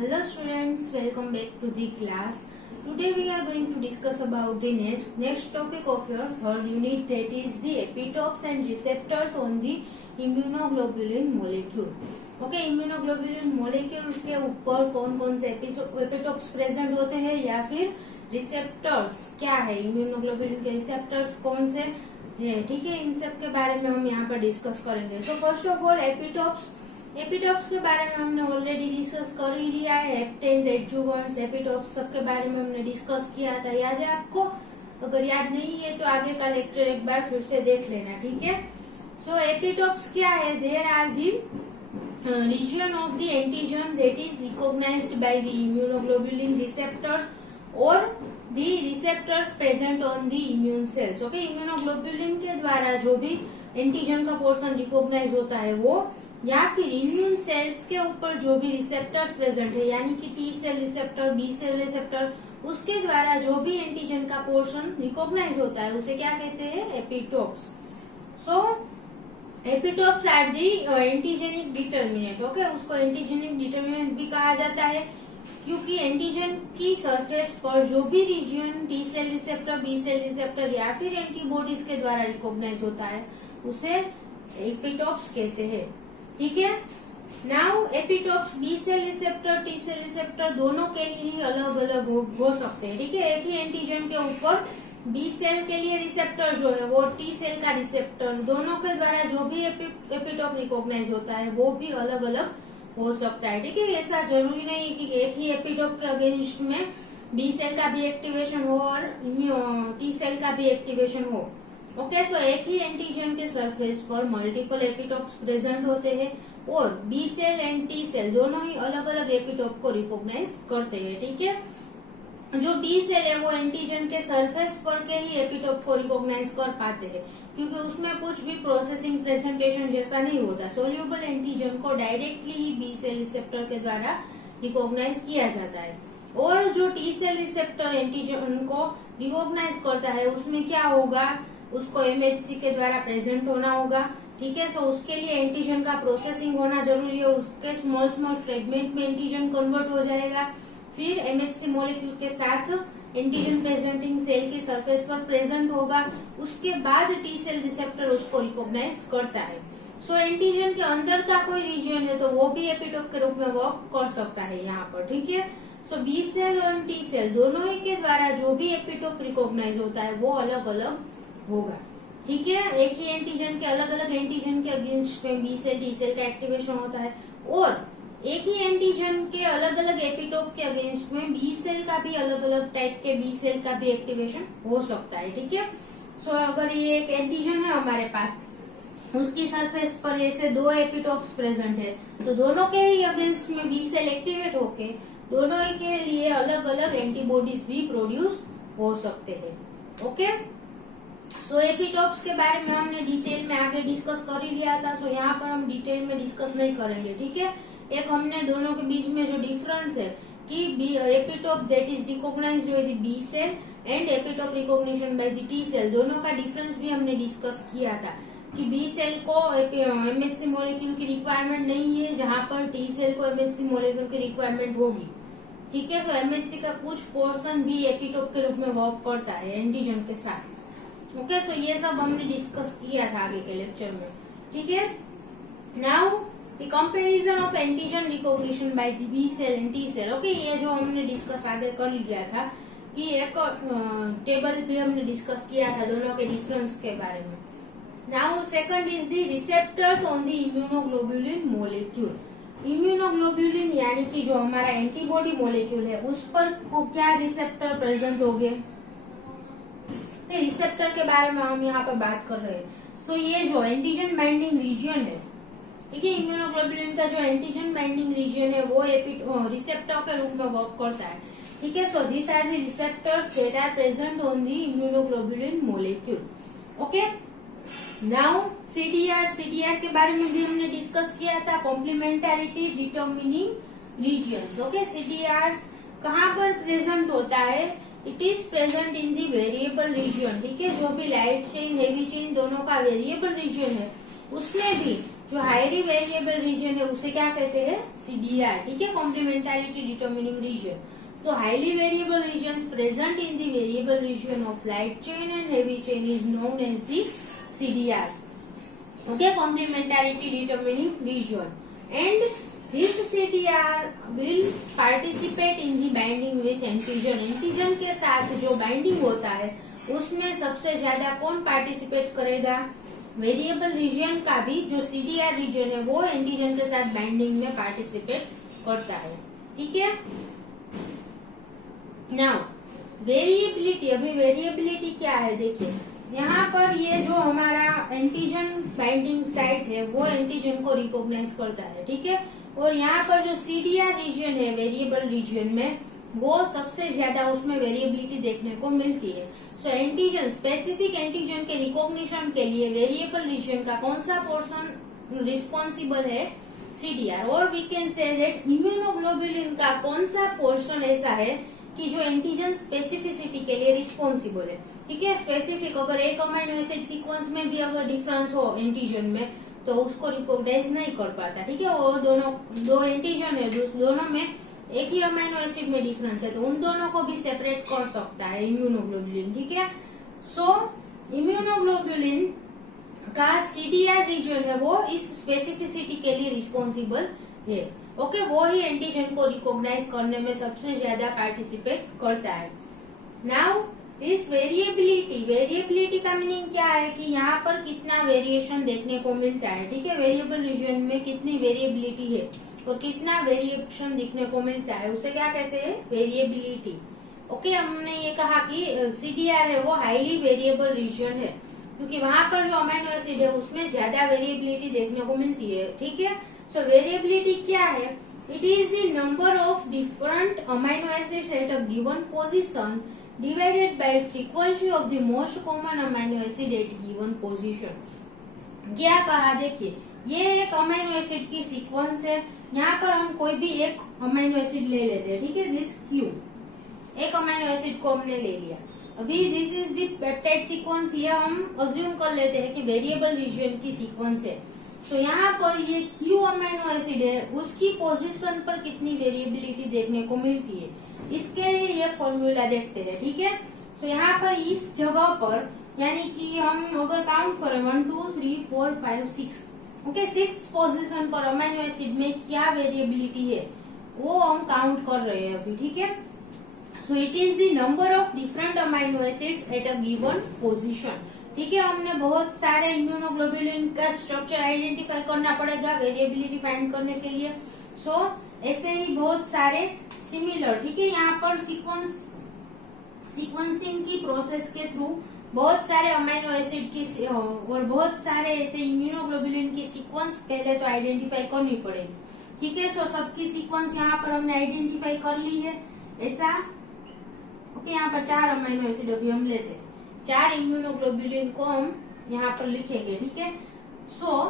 Hello students, welcome back to the class. Today we are going to discuss about the next topic of your third unit, that is the epitopes and receptors on the immunoglobulin molecule. Okay, immunoglobulin molecule के ऊपर कौन कौन से epitopes present होते हैं या फिर receptors क्या है, इम्यूनोग्लोबुलिन के रिसेप्टर्स कौन से है, ठीक है, इन सब के बारे में हम यहाँ पर डिस्कस करेंगे. So first of all epitopes के बारे में हमने ऑलरेडी डिस्कस कर ही लिया है. हेप्टेन्स, एडजुवेंट्स, एपिटोप्स सबके बारे में हमने डिस्कस किया था, याद है आपको? अगर याद नहीं है तो आगे का लेक्चर एक बार फिर से देख लेना, ठीक है. सो एपिटोप्स क्या है? There are the region of the antigen that is recognized by the immunoglobulin receptors or the receptors present on the immune cells. Okay, immunoglobulin के द्वारा जो भी एंटीजन का पोर्शन रिकॉग्नाइज होता है वो, या फिर इम्यून सेल्स के ऊपर जो भी रिसेप्टर्स प्रेजेंट है, यानी कि T cell receptor, B cell receptor, उसके द्वारा जो भी एंटीजन का पोर्शन रिकॉग्नाइज होता है उसे क्या कहते हैं? Epitopes. So epitopes are the antigenic determinant. Okay, उसको एंटीजेनिक डिटर्मिनेंट भी कहा जाता है क्योंकि एंटीजन की सरफेस पर जो भी region T cell receptor, B cell receptor या फिर एंटीबॉडीज के द्वारा रिकॉग्नाइज होता है उसे एपिटोप्स कहते हैं, ठीक है. Now epitopes B cell receptor, T cell receptor दोनों के लिए ही अलग अलग हो सकते हैं, ठीक है. एक ही एंटीजन के ऊपर बी सेल के लिए रिसेप्टर जो है वो टी सेल का रिसेप्टर, दोनों के द्वारा जो भी एपिटोप रिकॉग्नाइज होता है वो भी अलग अलग हो सकता है, ठीक है. ऐसा जरूरी नहीं है कि एक ही एपिटोप के अगेंस्ट में बी सेल का भी एक्टिवेशन हो और टी सेल का भी एक्टिवेशन हो. ओके, सो एक ही एंटीजन के सरफेस पर मल्टीपल एपिटोप्स प्रेजेंट होते हैं और B cell and T cell दोनों ही अलग अलग एपिटोप को रिकॉग्नाइज करते हैं, ठीक है. जो बी सेल है वो एंटीजन के सरफेस पर के ही एपिटोप को रिकॉग्नाइज कर पाते हैं क्योंकि उसमें कुछ भी प्रोसेसिंग प्रेजेंटेशन जैसा नहीं होता. सोल्यूबल एंटीजन को डायरेक्टली ही बी सेल रिसेप्टर के द्वारा रिकॉग्नाइज किया जाता है. और जो टी सेल रिसेप्टर एंटीजन को रिकॉग्नाइज करता है उसमें क्या होगा? उसको एमएचसी के द्वारा प्रेजेंट होना होगा, ठीक है. सो उसके लिए एंटीजन का प्रोसेसिंग होना जरूरी है. उसके स्मॉल फ्रेगमेंट में एंटीजन कन्वर्ट हो जाएगा, फिर एमएचसी मॉलिक्यूल के साथ एंटीजन प्रेजेंटिंग सेल की सरफेस पर प्रेजेंट होगा. उसके बाद टी सेल रिसेप्टर उसको रिकॉग्नाइज करता है. सो एंटीजन के अंदर का कोई रीजन है तो वो भी एपिटोप के रूप में वर्क कर सकता है यहाँ पर, ठीक है. सो बी सेल और टी सेल दोनों ही के द्वारा जो भी एपिटोप रिकॉग्नाइज होता है वो अलग अलग होगा, ठीक है. एक ही एंटीजन के अलग अलग एंटीजन के अगेंस्ट में बी सेल, टी सेल का एक्टिवेशन होता है और एक ही एंटीजन के अलग अलग एपिटोप के अगेंस्ट में बी सेल का भी अलग अलग टाइप के बी सेल का भी एक्टिवेशन हो सकता है, ठीक है. सो अगर ये एक एंटीजन है हमारे पास, उसकी सरफेस पर ऐसे दो एपिटोप्स प्रेजेंट है तो दोनों के ही अगेंस्ट में बी सेल एक्टिवेट होके दोनों ही के लिए अलग अलग एंटीबॉडीज भी प्रोड्यूस हो सकते हैं. ओके, सो एपिटोप्स के बारे में हमने डिटेल में आगे डिस्कस कर ही लिया था. सो यहाँ पर हम डिटेल में डिस्कस नहीं करेंगे, ठीक है. एक हमने दोनों के बीच में जो डिफरेंस है कि epitope that is recognised by the B cell and epitope recognition by the T cell, दोनों का डिफरेंस भी हमने डिस्कस किया था कि बी सेल को एमएचसी मॉलिक्यूल की रिक्वायरमेंट नहीं है जहां पर टी सेल को एमएचसी मॉलिक्यूल की रिक्वायरमेंट होगी, ठीक है. तो एमएचसी का कुछ पोर्शन भी एपिटोप के रूप में वर्क करता है एंटीजन के साथ. ओके, सो ये सब हमने डिस्कस किया था आगे के लेक्चर में, ठीक है. Now the comparison of antigen recognition by the B cell and T cell. Okay, ये जो हमने डिस्कस आगे कर लिया था कि एक टेबल भी हमने डिस्कस किया था दोनों के डिफरेंस के बारे में. Now second is the receptors on the immunoglobulin molecule. Immunoglobulin यानी कि जो हमारा एंटीबॉडी मॉलिक्यूल है उस पर क्या रिसेप्टर प्रेजेंट हो गए? रिसेप्टर के बारे में हम यहाँ पर बात कर रहे हैं. सो ये जो एंटीजन बाइंडिंग रीजन है, ठीक है, इम्यूनोग्लोबुलिन का जो एंटीजन बाइंडिंग रीजन है वो रिसेप्टर के रूप में वर्क करता है, ठीक है. So this are the receptors that are present on the immunoglobulin molecule. Okay, now CDR के बारे में भी हमने डिस्कस किया था, complementarity determining regions. Okay, CDR कहाँ पर प्रेजेंट होता है? It is present in the variable region, ठीक है. जो भी लाइट चेन, हेवी चेन दोनों का वेरिएबल रीजन है उसमें भी जो हाईली वेरिएबल रीजन है उसे क्या कहते हैं, CDR, ठीक है, complementarity determining region. So highly variable regions present in the variable region of light chain and heavy chain is known as the CDRs. Okay, complementarity determining region. And this CDR will participate in the binding with antigen. Antigen के साथ जो binding होता है उसमें सबसे ज्यादा कौन participate करेगा, वेरिएबल रीजन का भी जो CDR रीजन है वो एंटीजन के साथ बाइंडिंग में पार्टिसिपेट करता है. ठीक है. नाउ वेरिएबिलिटी, अभी वेरिएबिलिटी क्या है देखिए, यहाँ पर ये जो हमारा एंटीजन बाइंडिंग साइट है वो एंटीजन को रिकॉग्नाइज करता है. ठीक है. और यहाँ पर जो CDR रीजन है वेरिएबल रीजन में वो सबसे ज्यादा उसमें वेरिएबिलिटी देखने को मिलती है. सो एंटीजन, स्पेसिफिक एंटीजन के रिकॉग्निशन के लिए वेरिएबल रीजन का कौन सा पोर्शन रिस्पॉन्सिबल है, CDR. और we can say that immunoglobulin का कौन सा पोर्शन ऐसा है कि जो एंटीजन स्पेसिफिसिटी के लिए रिस्पॉन्सिबल है. ठीक है. स्पेसिफिक, अगर एक अमाइनो एसिड सीक्वेंस में भी अगर डिफरेंस हो एंटीजन में तो उसको रिकॉग्नाइज नहीं कर पाता. ठीक है. वो दोनों दो एंटीजन है, दोनों में एक ही अमाइनो एसिड में डिफरेंस है तो उन दोनों को भी सेपरेट कर सकता है इम्यूनोग्लोबुलिन. ठीक है. सो इम्यूनोग्लोबुलिन का CDR रीजन है वो इस स्पेसिफिसिटी के लिए रिस्पॉन्सिबल है. ओके. वो ही एंटीजन को रिकॉग्नाइज करने में सबसे ज्यादा पार्टिसिपेट करता है. नाउ दिस वेरिएबिलिटी, वेरिएबिलिटी का मीनिंग क्या है कि यहाँ पर कितना वेरिएशन देखने को मिलता है. ठीक है. वेरिएबल रीजन में कितनी वेरिएबिलिटी है और कितना वेरिएशन दिखने को मिलता है उसे क्या कहते हैं, वेरिएबिलिटी. ओके. हमने ये कहा कि CDR है वो हाईली वेरिएबल रीजन है क्योंकि वहां पर जो अमाइनो एसिड है उसमें ज्यादा वेरिएबिलिटी देखने को मिलती है. ठीक है. सो वेरिएबिलिटी क्या है, it is the number of different amino acids at a given position divided by frequency of the most common amino acid at given position. क्या कहा देखिए, ये एक अमाइनो एसिड की सीक्वेंस है. यहाँ पर हम कोई भी एक अमाइनो एसिड ले लेते हैं. ठीक है. दिस Q, एक अमाइनो एसिड को हमने ले लिया. अभी this is the peptide sequence. ये हम अज्यूम कर लेते हैं कि वेरिएबल रीजन की सीक्वेंस है. सो यहाँ पर ये Q अमाइनो एसिड है, उसकी पोजीशन पर कितनी वेरिएबिलिटी देखने को मिलती है, इसके लिए ये फॉर्मूला देखते हैं. ठीक है. सो यहाँ पर इस जगह पर यानी कि हम अगर काउंट करें 1 2 3 4 5 6, ओके, 6 पोजीशन पर अमाइनो एसिड में क्या वेरिएबिलिटी है वो हम काउंट कर रहे हैं अभी. ठीक है. So it is the number of different amino acids at a given position. ठीक है. हमने बहुत सारे इम्यूनोग्लोबुलिन का स्ट्रक्चर आइडेंटिफाई करना पड़ेगा वेरिएबिलिटी फाइंड करने के लिए. सो ऐसे ही बहुत सारे सिमिलर. ठीक है. यहाँ पर सीक्वेंसिंग की प्रोसेस के थ्रू बहुत सारे अमाइनो एसिड की और बहुत सारे ऐसे इम्यूनोग्लोबुलिन की सीक्वेंस पहले तो आइडेंटिफाई करनी पड़ेगी. ठीक है. सो सबकी सीक्वेंस यहाँ पर हमने आइडेंटिफाई कर ली है ऐसा. ओके. यहाँ पर 4 अमाइनो एसिड अभी हम लेते हैं, 4 इम्यूनोग्लोबुलिन को हम यहाँ पर लिखेंगे. ठीक है. सो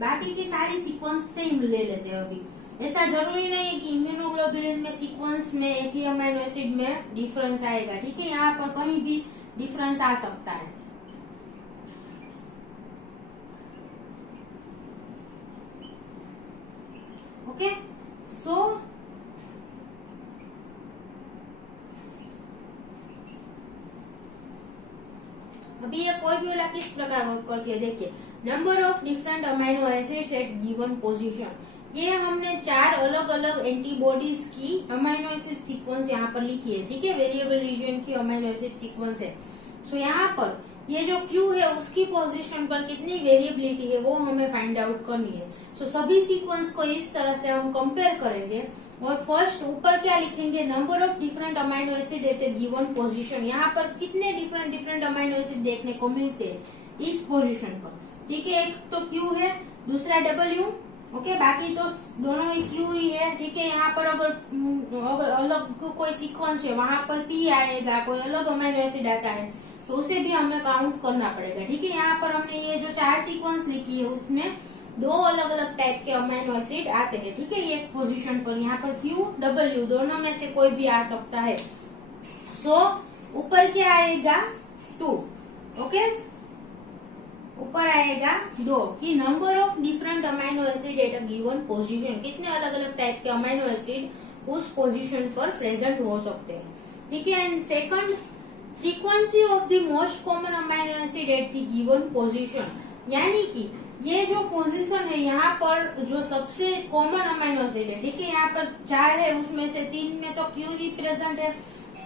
बाकी की सारी सीक्वेंस सेम ले लेते हैं अभी. ऐसा जरूरी नहीं है कि इम्यूनोग्लोबुलिन में सीक्वेंस में एक ही अमाइनो एसिड में डिफरेंस आएगा. ठीक है. यहाँ पर कहीं भी डिफरेंस आ सकता है. ओके. सो अभी ये फॉर्मूला किस प्रकार वर्क करती है देखिए, number of different amino acids at given position. ये हमने 4 अलग अलग एंटीबॉडीज की अमाइनो एसिड सीक्वेंस यहाँ पर लिखी है. ठीक है. वेरिएबल रीजन की अमाइनो एसिड सीक्वेंस है. सो यहाँ पर ये जो Q है उसकी पोजीशन पर कितनी वेरिएबिलिटी है वो हमें फाइंड आउट करनी है. सो सभी सीक्वेंस को इस तरह से हम कंपेयर करेंगे और फर्स्ट ऊपर क्या लिखेंगे, number of different amino acid at a given position. यहाँ पर कितने डिफरेंट अमाइनो एसिड देखने को मिलते हैं इस पोजीशन पर. ठीक है. एक तो Q है, दूसरा W. ओके. बाकी तो दोनों ही Q ही है. ठीक है. यहाँ पर अगर अलग कोई सीक्वेंस है वहां पर P आएगा, कोई अलग अमाइनो एसिड आता है तो उसे भी हमें काउंट करना पड़ेगा. ठीक है. यहाँ पर हमने ये जो 4 सीक्वेंस लिखी है उसमें 2 अलग अलग टाइप के अमाइनो एसिड आते हैं. ठीक है. ये एक पोजीशन पर यहाँ पर Q W दोनों में से कोई भी आ सकता है. सो ऊपर क्या आएगा 2. ओके. ऊपर आएगा 2 कि number of different amino acid eight a given position, कितने अलग अलग टाइप के अमाइनो एसिड उस पोजीशन पर प्रेजेंट हो सकते हैं। ठीक है। And second, frequency of the most common amino acid at the given position, यानी कि ये जो पोजीशन है यहाँ पर जो सबसे कॉमन अमाइनो एसिड है, ठीक है, यहाँ पर 4 है, उसमें से 3 में तो क्यू भी प्रेजेंट है,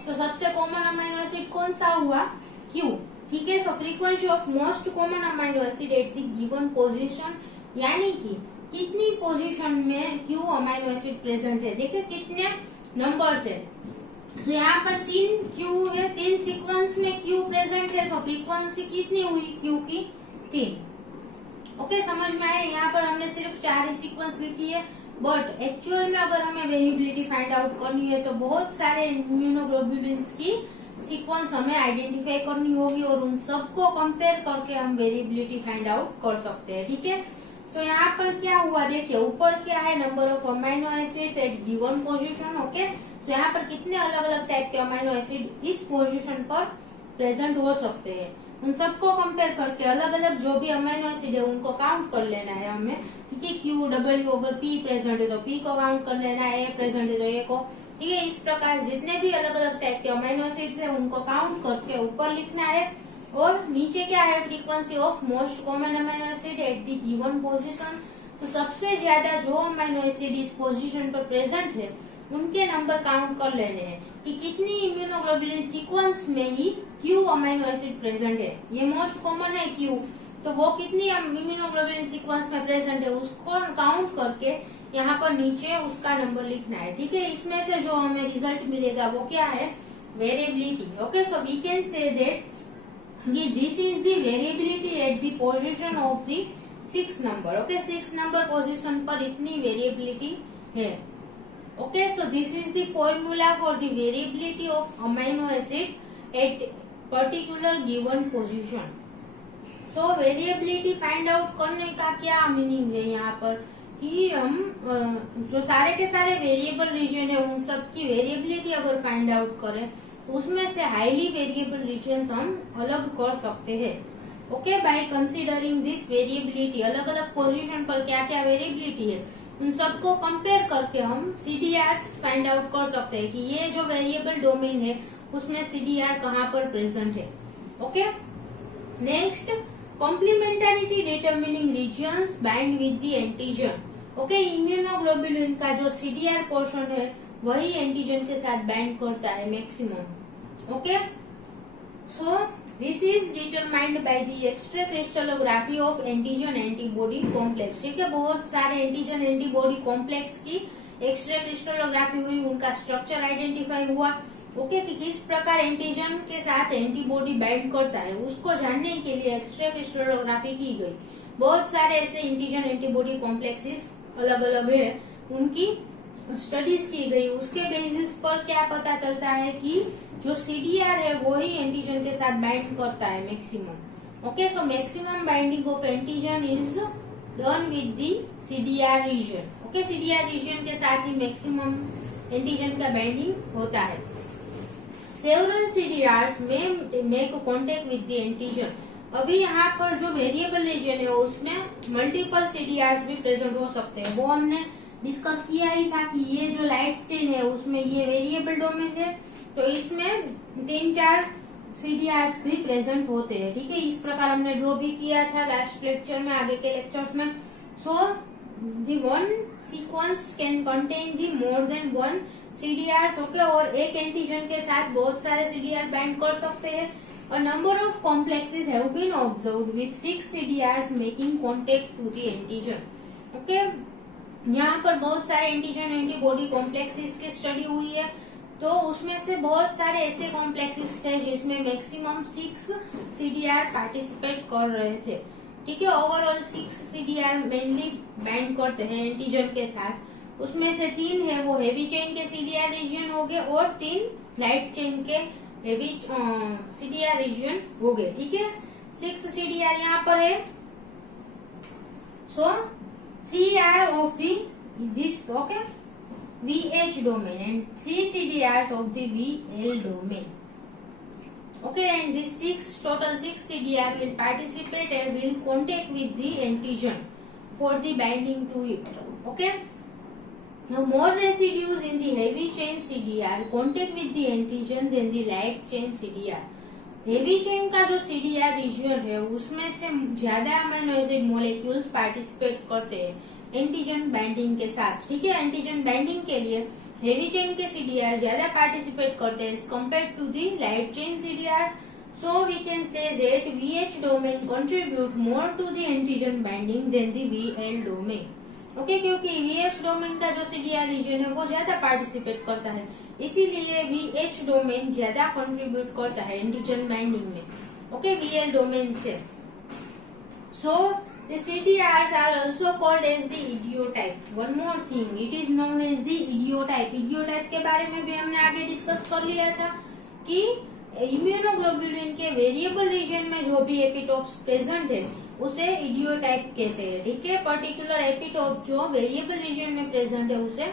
तो सबसे कॉमन अमाइनो एसिड कौन सा हुआ, क्यू। ठीक है। So frequency of most common amino acid at the given position, यानी कि कितनी पोजीशन में क्यू अमाइनो एसिड प्रेजेंट है। देखिए कितने नंबर्स है, तो यहाँ पर 3 क्यू है, 3 सीक्वेंस में क्यू प्रेजेंट है, तो फ्रीक्वेंसी कितनी हुई क्यू की, 3। ओके, समझ में आया। यहाँ पर हमने सिर्फ 4 ही सीक्वेंस लिखी है, बट एक्चुअल में अगर हमें वेरिएबिलिटी फाइंड आउट करनी है तो बहुत सारे इम्यूनोग्लोबुलिन्स की सीक्वेंस हमें आइडेंटिफाई करनी होगी और उन सबको कंपेयर करके हम वेरिएबिलिटी फाइंड आउट कर सकते हैं। ठीक है। सो यहाँ पर क्या हुआ, देखिए ऊपर क्या है, number of amino acids at given position. Okay, तो यहाँ पर कितने अलग अलग टाइप के अमाइनो एसिड इस पोजीशन पर प्रेजेंट हो सकते हैं, उन सबको कंपेयर करके अलग अलग जो भी अमाइनो एसिड है उनको काउंट कर लेना है हमें। ठीक है, क्यू डब्ल्यू, अगर पी प्रेजेंट है तो पी को काउंट कर लेना है, ए प्रेजेंट है तो ए को। ठीक है, इस प्रकार जितने भी अलग अलग टाइप के अमाइनो एसिड्स है उनको काउंट करके ऊपर लिखना है, और नीचे क्या है, frequency of most common amino acid at the given position. तो सबसे ज्यादा जो अमाइनो एसिड इस पोजीशन पर प्रेजेंट है उनके नंबर काउंट कर लेने हैं कि कितनी इम्यूनोग्लोबुलिन सीक्वेंस में ही क्यू अमाइनो एसिड प्रेजेंट है। ये मोस्ट कॉमन है क्यू, तो वो कितनी इम्यूनोग्लोबुलिन सीक्वेंस में प्रेजेंट है उसको काउंट करके यहाँ पर नीचे उसका नंबर लिखना है। ठीक है, इसमें से जो हमें रिजल्ट मिलेगा वो क्या है, variability. Okay, so we can say that this is the variability at the position of the 6 number. Okay, 6 number position पर इतनी वेरिएबिलिटी है। Okay, so this is the formula for the variability of amino acid at particular given position. So variability find out करने का क्या meaning है यहाँ पर कि हम जो सारे के सारे वेरिएबल रीजन है उन सब की वेरिएबिलिटी अगर फाइंड आउट करें तो उसमें से हाईली वेरिएबल रीजन हम अलग कर सकते हैं। Okay, by considering this variability, अलग अलग पोजीशन पर क्या क्या वेरिएबिलिटी है उन सबको कंपेयर करके हम CDRs फाइंड आउट कर सकते हैं कि ये जो वेरिएबल डोमेन है उसमें CDR कहाँ पर प्रेजेंट है। Okay, next, complementarity determining regions bind with the antigen. Okay, immunoglobulin का जो CDR पोर्शन है वही एंटीजन के साथ बाइंड करता है maximum. Okay, so this is determined by the extra crystallography of antigen antibody complex. ठीक है, बहुत सारे एंटीजन एंटीबॉडी कॉम्प्लेक्स की एक्स्ट्रा क्रिस्टलोग्राफी हुई, उनका स्ट्रक्चर आइडेंटिफाई हुआ। ओके, कि किस प्रकार एंटीजन के साथ एंटीबॉडी बाइंड करता है उसको जानने के लिए एक्स्ट्रा क्रिस्टलोग्राफी की गई। बहुत सारे ऐसे एंटीजन एंटीबॉडी कॉम्प्लेक्सेस अलग अलग है, उनकी स्टडीज की गई। उसके बेसिस पर क्या पता चलता है कि जो CDR है वो ही एंटीजन के साथ बाइंड करता है maximum. Okay, so maximum binding of antigen is done with the CDR region. Okay, CDR region के साथ ही मैक्सिमम एंटीजन का बाइंडिंग होता है। सेवरल CDRs में make contact with the antigen. अभी यहाँ पर जो वेरिएबल रीजन है उसमें मल्टीपल CDRs भी प्रेजेंट हो सकते हैं, वो हमने डिस्कस किया ही था कि ये जो लाइट चेन है उसमें ये वेरिएबल डोमेन है, तो इसमें 3-4 CDRs भी प्रेजेंट होते हैं। ठीक है, इस प्रकार हमने ड्रॉ भी किया था लास्ट लेक्चर में, आगे के लेक्चर्स में। So the one sequence can contain the more than 1 CDRs। Okay, और एक एंटीजन के साथ बहुत सारे CDR बाइंड कर सकते हैं। A number of complexes have been observed with 6 CDRs making contact to the antigen. Okay, यहाँ पर बहुत सारे एंटीजन एंटीबॉडी कॉम्प्लेक्सेस की स्टडी हुई है, तो उसमें से बहुत सारे ऐसे कॉम्प्लेक्सेस थे जिसमें मैक्सिमम 6 CDR पार्टिसिपेट कर रहे थे। ठीक है, ओवरऑल 6 CDR मेनली बाइंड करते हैं एंटीजन के साथ। उसमें से 3 है वो हेवी चेन के CDR रीजन हो गए और 3 लाइट चेन के हेवी CDR रीजन हो गए। ठीक है, 6 CDR यहाँ पर है। सो 3 are of this okay VH domain and 3 CDRs of the VL domain. Okay, and this total 6 CDR will participate and will contact with the antigen for the binding to it. Okay. Now more residues in the heavy chain CDR contact with the antigen than the light chain CDR. Heavy chain का जो CDR reason है उसमें से ज्यादा amino acid molecules participate करते हैं antigen binding के साथ. ठीक है, एंटीजन बाइंडिंग के लिए हेवी चेन के सीडीआर ज्यादा पार्टिसिपेट करते हैं compare to the light chain CDR. So we can say that VH domain contribute more to the antigen binding than the VL domain. Okay, क्योंकि वीएच डोमेन का जो CDR reason है वो ज्यादा पार्टिसिपेट करता है, इसीलिए वीएच डोमेन ज्यादा कंट्रीब्यूट करता है एंटीजन बाइंडिंग में. ओके, वीएल डोमेन से. So the CDRs are also called as the idiotype. One more thing, it is known as the idiotype. Idiotype के बारे में भी हमने आगे डिस्कस कर लिया था कि इम्यूनोग्लोबुलिन के वेरिएबल रीजन में जो भी एपिटोप्स प्रेजेंट है उसे इडियोटाइप कहते हैं. ठीक है, पर्टिकुलर एपिटोप जो वेरिएबल रीजन में प्रेजेंट है उसे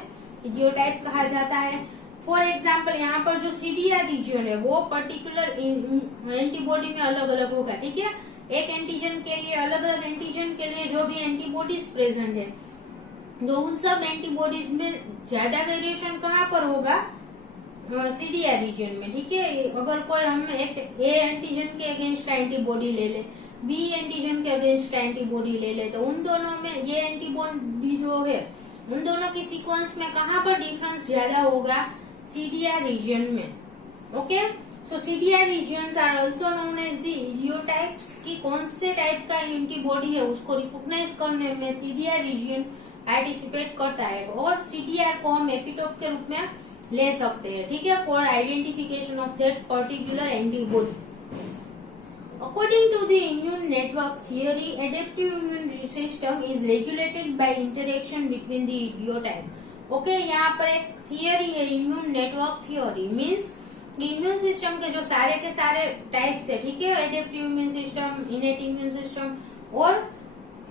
इडियोटाइप कहा जाता है. फॉर एग्जाम्पल यहाँ पर जो सीडीआर रीजन है वो पर्टिकुलर एंटीबॉडी में अलग अलग होगा. ठीक है, एक एंटीजन के लिए अलग अलग एंटीजन के लिए जो भी एंटीबॉडीज प्रेजेंट है तो उन सब एंटीबॉडीज में ज्यादा वेरिएशन कहाँ पर होगा, सीडीआर रीजन में. ठीक है, अगर कोई हम एक ए एंटीजन के अगेंस्ट एंटीबॉडी ले ले, बी एंटीजन के अगेंस्ट एंटीबॉडी ले ले, तो उन दोनों में ये एंटीबॉडी जो है उन दोनों की सीक्वेंस में कहाँ पर डिफरेंस ज्यादा होगा, सीडीआर रीजन में. Okay, so CDR regions are also known as the idiotypes. कि कौन से टाइप का एंटीबॉडी है उसको रिकॉग्नाइज करने में सीडीआर रीजन पार्टिसिपेट करता है, और सीडीआर को हम एपिटोप के रूप में ले सकते हैं. ठीक है, for identification of that particular antibody. According to the immune network theory, adaptive immune system is regulated by interaction between the idiotype. Okay, यहाँ पर एक थियरी है immune network theory. Means immune system के जो सारे के सारे टाइप्स है, ठीक है, adaptive immune system, इनेट immune system, और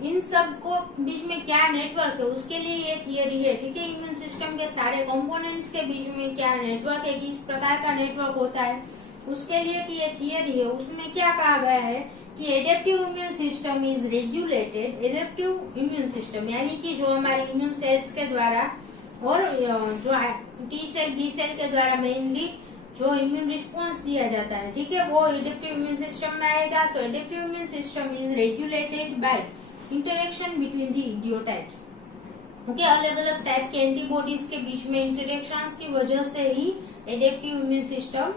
इन सब को बीच में क्या नेटवर्क है उसके लिए ये थियरी है. ठीक है, इम्यून सिस्टम के सारे कंपोनेंट्स के बीच में क्या नेटवर्क है, किस प्रकार का नेटवर्क होता है उसके लिए की ये थियरी है. उसमें क्या कहा गया है कि adaptive immune system is regulated. Adaptive immune system यानी कि जो हमारे इम्यून सेल्स के द्वारा और जो टी सेल बी सेल के द्वारा मेनली जो इम्यून रिस्पॉन्स दिया जाता है, ठीक है, वो एडेप्टिव इम्यून सिस्टम में आएगा. So adaptive immune system is regulated by interaction between the idiotypes. Okay, अलग अलग टाइप के एंटीबॉडीज के बीच में इंटरेक्शन की वजह से ही एडेप्टिव इम्यून सिस्टम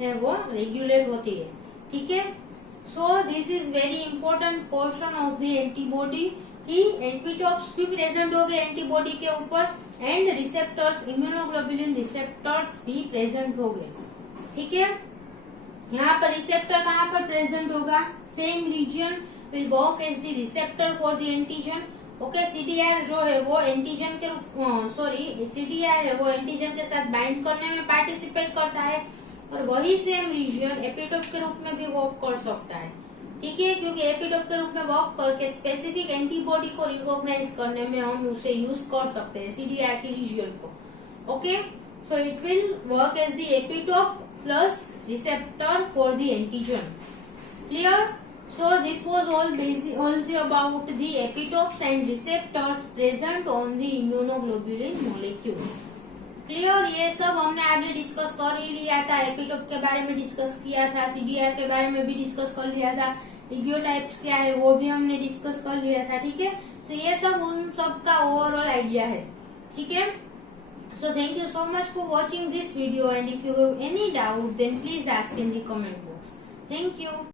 है वो रेगुलेट होती है. ठीक है, so this is very important portion of the antibody की एपिटोप्स भी प्रेजेंट हो गए एंटीबॉडी के ऊपर, एंड रिसेप्टर्स, इम्यूनोग्लोबुलिन रिसेप्टर्स भी प्रेजेंट हो गए. ठीक है, यहाँ पर रिसेप्टर कहाँ पर प्रेजेंट होगा, same region will work as the receptor for the antigen. Okay, CDR जो है वो एंटीजन के रूप सीडीआर है वो एंटीजन के साथ बाइंड करने में पार्टिसिपेट करता है, और वही सेम रीजन एपिटोप के रूप में भी वर्क कर सकता है. ठीक है, क्योंकि एपिटोप के रूप में वर्क करके स्पेसिफिक एंटीबॉडी को रिकॉग्नाइज करने में हम उसे यूज कर सकते हैं सीडीआर की रीजन को. Okay, so it will work as the epitope plus receptor for the antigen. Clear? So this was all about the epitopes and receptors present on the immunoglobulin molecule. Clear? ये सब हमने आगे discuss कर ही लिया था. Epitope के बारे में डिस्कस किया था, सीडीआर के बारे में भी डिस्कस कर लिया था, इडियोटाइप्स क्या है वो भी हमने डिस्कस कर लिया था. ठीक है, तो ये सब उन सब का ओवरऑल आइडिया है. ठीक है, so thank you so much for watching this video, and if you have any doubt then please ask in the comment box. Thank you.